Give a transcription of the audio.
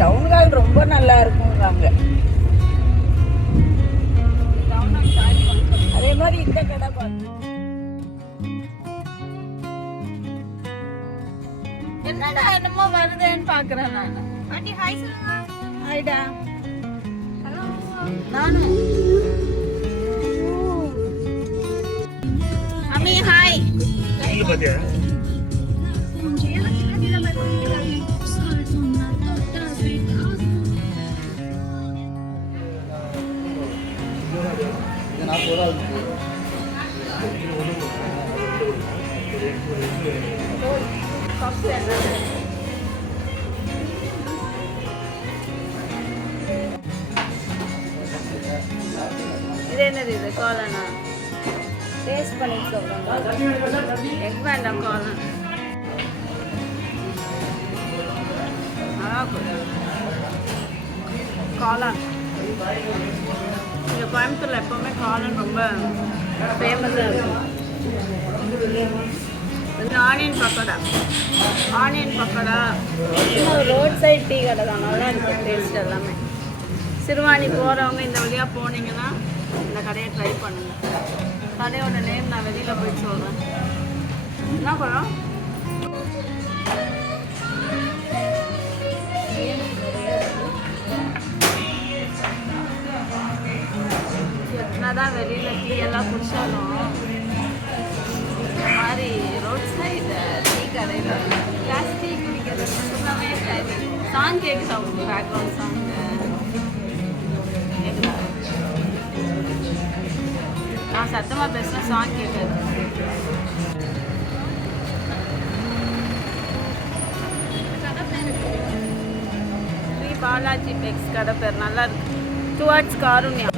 டவுன்கால் ரொம்ப நல்லா இருக்குங்க அங்கே. அதே மாதிரி இந்த கடை பார்த்து என்னடா என்னமோ வருதுன்னு பாக்குறேன் நான். ஆண்டி ஹாய் சொல்லுங்க. ஹாய்டா. ஹலோ. நானும். அம்மி ஹாய். இது பாத்தியா? இது என்னது இது காளானா? டேஸ்ட் பண்ணி சொல்கிறேன். எக் வேண்டாம் காளான். காளான் இங்கே கோயம்புத்தூரில் எப்போவுமே காளான் ரொம்ப ஃபேமஸாக இருக்கும். Onion pakora. Onion pakora road side tea கடை தான். நல்லா இருக்கும் டேஸ்ட் எல்லாமே. சிறுவாணி போகிறவங்க இந்த வழியாக போனீங்கன்னா இந்த கடையை ட்ரை பண்ணுங்க. கடையோட நேம் நான் வெளியில் போயிட்டு சொல்கிறேன். என்ன பழம்? என்னதான் வெளியில் டீ எல்லாம் குடிச்சாலும் இந்த மாதிரி ரோட் சைடு டீ கடையில் கிளாஸ் டீ குடிக்கிறது சுத்தமே சாங் கேட்குது. அவங்க பேக்ரவுண்ட் சாங் நான் சத்தமாக பேசுனா சாங் கேட்காது. ஸ்ரீ பாலாஜி பெக்ஸ் கடை பேர் நல்லா இருக்கு. டுவர்ட்ஸ் காருண்யா.